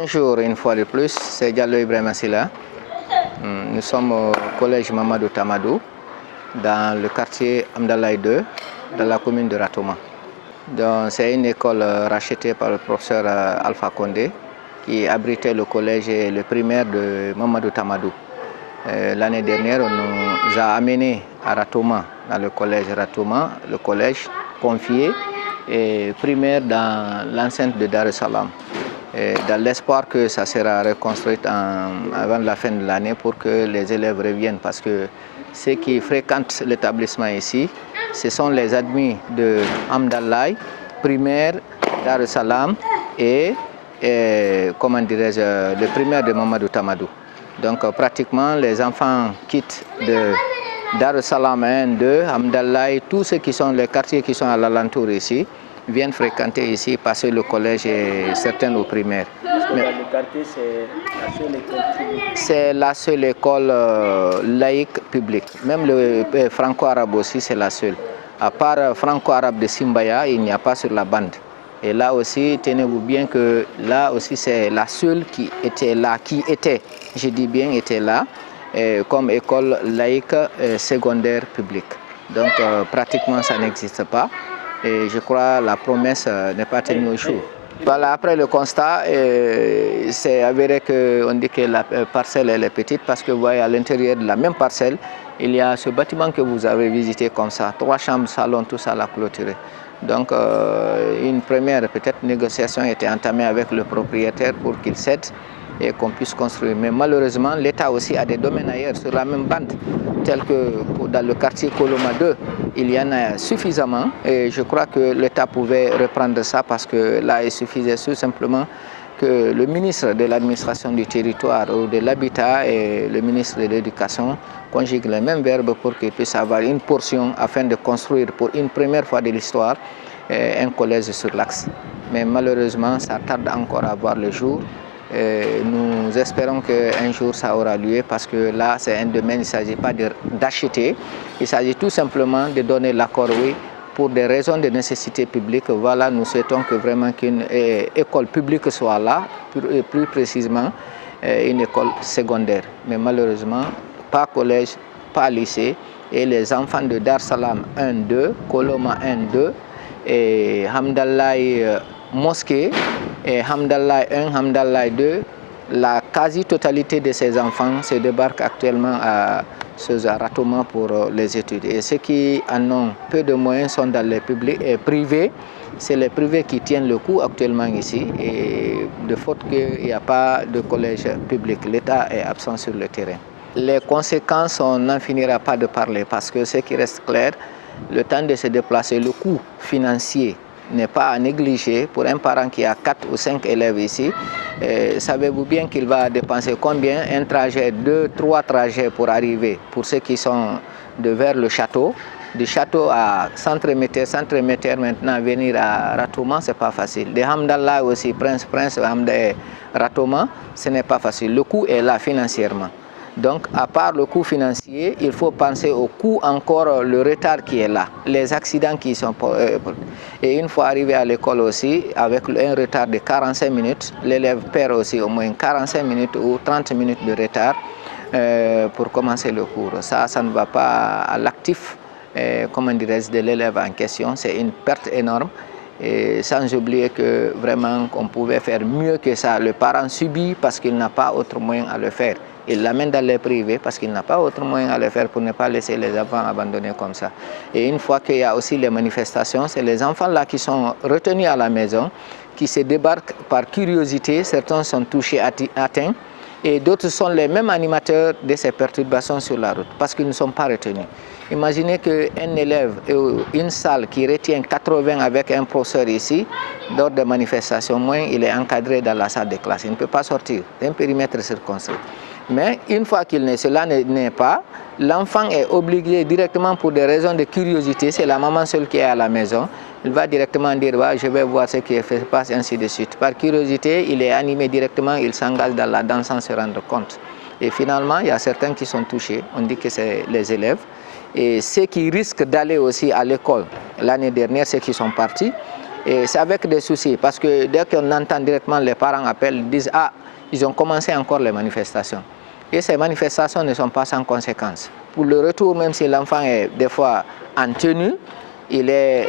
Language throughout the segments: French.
Bonjour une fois de plus, c'est Diallo Ibrahima Silla. Nous sommes au collège Mamadou Tamadou, dans le quartier Amdalaï 2, dans la commune de Ratoma. C'est une école rachetée par le professeur Alpha Condé, qui abritait le collège et le primaire de Mamadou Tamadou. L'année dernière, on nous a amenés à Ratoma, dans le collège Ratoma, le collège confié et primaire dans l'enceinte de Dar es Salaam. Dans l'espoir que ça sera reconstruit avant la fin de l'année pour que les élèves reviennent. Parce que ceux qui fréquentent l'établissement ici, ce sont les admis de Amdalaï, primaire, Dar es Salaam et comment dirais-je, le primaire de Mamadou Tamadou. Donc pratiquement les enfants quittent de Dar es Salaam 1, 2, Amdalaï, tous ceux qui sont les quartiers qui sont à l'alentour ici, viennent fréquenter ici, passer le collège et certains au primaire. Mais dans le quartier, c'est la seule école publique? C'est la seule école laïque publique. Même le franco-arabe aussi, c'est la seule. À part franco-arabe de Simbaya, il n'y a pas sur la bande. Et là aussi, tenez-vous bien que là aussi, c'est la seule qui était là, je dis bien, était là, comme école laïque secondaire publique. Donc pratiquement, ça n'existe pas. Et je crois que la promesse n'est pas tenue au jour. Voilà, après le constat, c'est avéré qu'on dit que la parcelle elle est petite parce que vous voyez à l'intérieur de la même parcelle, il y a ce bâtiment que vous avez visité comme ça, 3 chambres, salon, tout ça la clôturé. Donc une première peut-être négociation était entamée avec le propriétaire pour qu'il cède et qu'on puisse construire. Mais malheureusement, l'État aussi a des domaines ailleurs sur la même bande, tels que dans le quartier Koloma 2, il y en a suffisamment et je crois que l'État pouvait reprendre ça parce que là, il suffisait tout simplement que le ministre de l'administration du territoire ou de l'habitat et le ministre de l'éducation conjuguent les mêmes verbes pour qu'ils puissent avoir une portion afin de construire pour une première fois de l'histoire un collège sur l'axe. Mais malheureusement, ça tarde encore à voir le jour. Nous espérons qu'un jour ça aura lieu parce que là c'est un domaine, il ne s'agit pas d'acheter, il s'agit tout simplement de donner l'accord, oui, pour des raisons de nécessité publique. Voilà, nous souhaitons que vraiment qu'une école publique soit là, plus précisément une école secondaire. Mais malheureusement, pas collège, pas lycée. Et les enfants de Dar Salam 1, 2, Koloma 1, 2 et Hamdallaï mosquée et Hamdallaï 1, Hamdallaï 2, la quasi-totalité de ces enfants se débarquent actuellement à Ratoma pour les études. Et ceux qui en ont peu de moyens sont dans les publics et privés. C'est les privés qui tiennent le coup actuellement ici. Et de faute qu'il n'y a pas de collège public, l'État est absent sur le terrain. Les conséquences, on n'en finira pas de parler parce que ce qui reste clair, le temps de se déplacer, le coût financier n'est pas à négliger pour un parent qui a 4 ou 5 élèves ici. Savez-vous bien qu'il va dépenser combien? Un trajet, 2, 3 trajets pour arriver, pour ceux qui sont de vers le château. Du château à Centre Méter maintenant venir à Ratoma, ce n'est pas facile. De Hamdallah aussi, Prince, Ratoma, ce n'est pas facile. Le coût est là financièrement. Donc, à part le coût financier, il faut penser au coût encore, le retard qui est là, les accidents qui sont... Et une fois arrivé à l'école aussi, avec un retard de 45 minutes, l'élève perd aussi au moins 45 minutes ou 30 minutes de retard pour commencer le cours. Ça ne va pas à l'actif, comment dirais-je, de l'élève en question. C'est une perte énorme. Et sans oublier que vraiment on pouvait faire mieux que ça. Le parent subit parce qu'il n'a pas autre moyen à le faire. Il l'amène dans les privés parce qu'il n'a pas autre moyen à le faire pour ne pas laisser les enfants abandonnés comme ça. Et une fois qu'il y a aussi les manifestations, c'est les enfants là qui sont retenus à la maison, qui se débarquent par curiosité. Certains sont touchés, atteints. Et d'autres sont les mêmes animateurs de ces perturbations sur la route parce qu'ils ne sont pas retenus. Imaginez qu'un élève ou une salle qui retient 80 avec un professeur ici, lors des manifestations, moins il est encadré dans la salle de classe. Il ne peut pas sortir d'un périmètre circonscrit. Mais une fois cela n'est pas, l'enfant est obligé directement pour des raisons de curiosité, c'est la maman seule qui est à la maison, il va directement dire je vais voir ce qui se passe, ainsi de suite. Par curiosité, il est animé directement, il s'engage dans la danse sans se rendre compte. Et finalement, il y a certains qui sont touchés, on dit que c'est les élèves. Et ceux qui risquent d'aller aussi à l'école, l'année dernière, ceux qui sont partis, Et c'est avec des soucis, parce que dès qu'on entend directement les parents appellent, ils disent « Ah, ils ont commencé encore les manifestations ». Et ces manifestations ne sont pas sans conséquences. Pour le retour, même si l'enfant est des fois en tenue, il est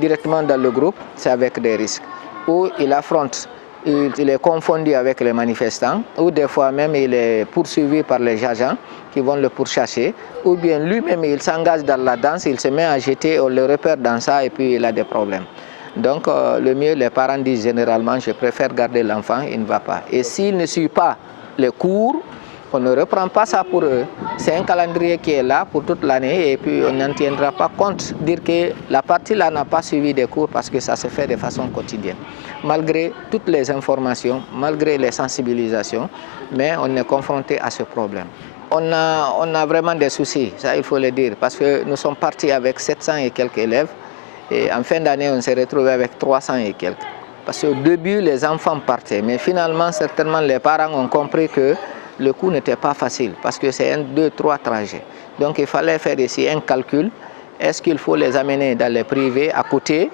directement dans le groupe, c'est avec des risques. Ou il affronte, il est confondu avec les manifestants, ou des fois même il est poursuivi par les agents qui vont le pourchasser, ou bien lui-même il s'engage dans la danse, il se met à jeter, on le repère dans ça et puis il a des problèmes. Donc le mieux, les parents disent généralement, je préfère garder l'enfant, il ne va pas. Et s'il ne suit pas les cours, on ne reprend pas ça pour eux. C'est un calendrier qui est là pour toute l'année et puis on n'en tiendra pas compte. Dire que la partie là n'a pas suivi des cours parce que ça se fait de façon quotidienne. Malgré toutes les informations, malgré les sensibilisations, mais on est confronté à ce problème. On a vraiment des soucis, ça il faut le dire, parce que nous sommes partis avec 700 et quelques élèves et en fin d'année on s'est retrouvé avec 300 et quelques. Parce qu'au début les enfants partaient, mais finalement certainement les parents ont compris que le coût n'était pas facile parce que c'est 1, 2, 3 trajets. Donc il fallait faire ici un calcul. Est-ce qu'il faut les amener dans les privés à côté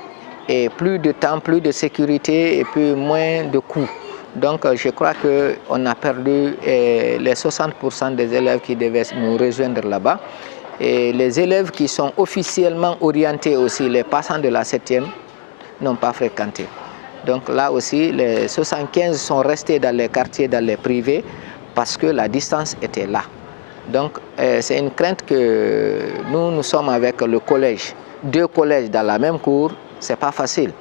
et plus de temps, plus de sécurité et puis moins de coûts. Donc je crois qu'on a perdu les 60% des élèves qui devaient nous rejoindre là-bas. Et les élèves qui sont officiellement orientés aussi, les passants de la 7e, n'ont pas fréquenté. Donc là aussi, les 75 sont restés dans les quartiers, dans les privés, parce que la distance était là. Donc c'est une crainte que nous sommes avec le collège. 2 collèges dans la même cour, ce n'est pas facile.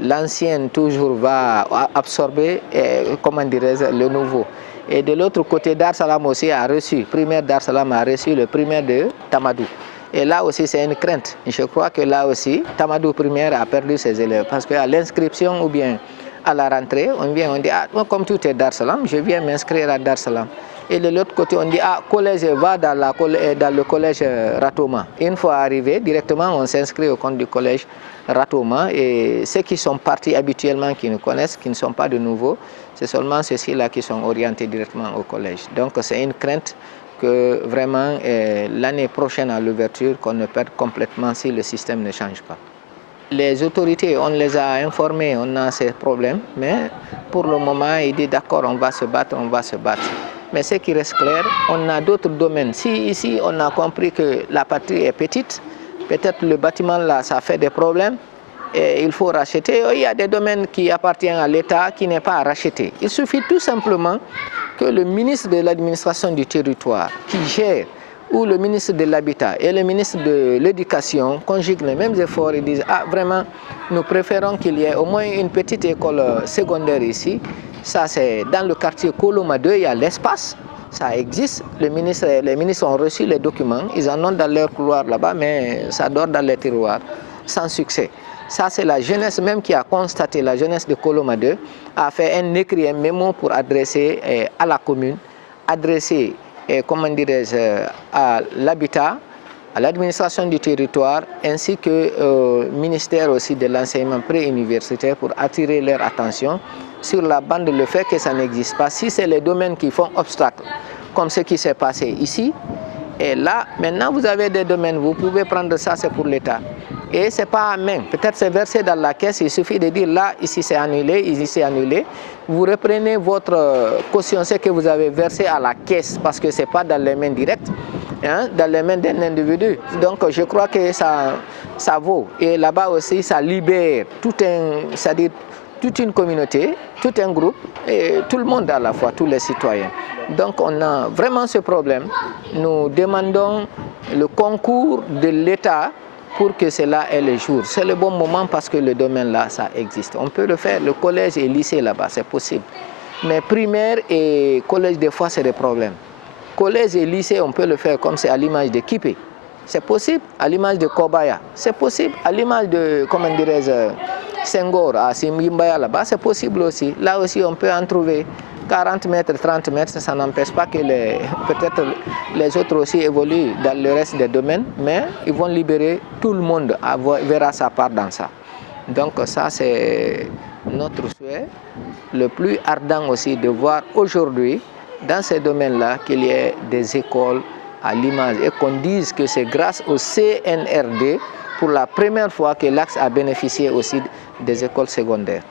L'ancien toujours va absorber, le nouveau. Et de l'autre côté, Dar Salam aussi a reçu, primaire Dar Salam a reçu le primaire de Tamadou. Et là aussi, c'est une crainte. Je crois que là aussi, Tamadou primaire a perdu ses élèves. Parce qu'à l'inscription ou bien à la rentrée, on vient, on dit, ah, comme tout est Dar Salam, je viens m'inscrire à Dar Salam. Et de l'autre côté, on dit, ah, collège va dans le collège Ratoma. Une fois arrivé, directement, on s'inscrit au compte du collège Ratoma. Et ceux qui sont partis habituellement, qui nous connaissent, qui ne sont pas de nouveaux, c'est seulement ceux-ci-là qui sont orientés directement au collège. Donc, c'est une crainte que vraiment, l'année prochaine à l'ouverture, qu'on ne perde complètement si le système ne change pas. Les autorités, on les a informés, on a ces problèmes, mais pour le moment, ils disent d'accord, on va se battre, on va se battre. Mais ce qui reste clair, on a d'autres domaines. Si ici, on a compris que la patrie est petite, peut-être le bâtiment là, ça fait des problèmes, et il faut racheter. Il y a des domaines qui appartiennent à l'État qui n'est pas à racheter. Il suffit tout simplement que le ministre de l'administration du territoire qui gère, ou le ministre de l'Habitat et le ministre de l'Éducation conjuguent les mêmes efforts et disent « Ah, vraiment, nous préférons qu'il y ait au moins une petite école secondaire ici. » Ça, c'est dans le quartier Koloma 2, il y a l'espace, ça existe. Les ministres ont reçu les documents, ils en ont dans leur couloir là-bas, mais ça dort dans les tiroirs, sans succès. Ça, c'est la jeunesse même qui a constaté, la jeunesse de Koloma 2 a fait un mémo pour adresser à la commune, adresser à l'habitat, à l'administration du territoire, ainsi que au ministère aussi de l'enseignement préuniversitaire pour attirer leur attention sur la bande le fait que ça n'existe pas. Si c'est les domaines qui font obstacle, comme ce qui s'est passé ici, et là, maintenant vous avez des domaines, vous pouvez prendre ça, c'est pour l'État. Et ce n'est pas à main, peut-être c'est versé dans la caisse, il suffit de dire là, ici c'est annulé, ici c'est annulé. Vous reprenez votre caution, ce que vous avez versé à la caisse, parce que ce n'est pas dans les mains directes, hein, dans les mains d'un individu. Donc je crois que ça vaut. Et là-bas aussi, ça libère c'est-à-dire toute une communauté, tout un groupe, et tout le monde à la fois, tous les citoyens. Donc on a vraiment ce problème. Nous demandons le concours de l'État pour que cela ait le jour. C'est le bon moment parce que le domaine là, ça existe. On peut le faire, le collège et lycée là-bas, c'est possible. Mais primaire et collège, des fois, c'est des problèmes. Collège et lycée, on peut le faire comme c'est à l'image de Kipé. C'est possible, à l'image de Kobaya. C'est possible, à l'image de, comment dirais-je, Senghor, à Simbaya là-bas, c'est possible aussi. Là aussi, on peut en trouver 40 mètres, 30 mètres, ça n'empêche pas que peut-être les autres aussi évoluent dans le reste des domaines, mais ils vont libérer tout le monde, verra sa part dans ça. Donc ça, c'est notre souhait, le plus ardent aussi de voir aujourd'hui, dans ces domaines-là, qu'il y ait des écoles à l'image et qu'on dise que c'est grâce au CNRD pour la première fois que l'Axe a bénéficié aussi des écoles secondaires.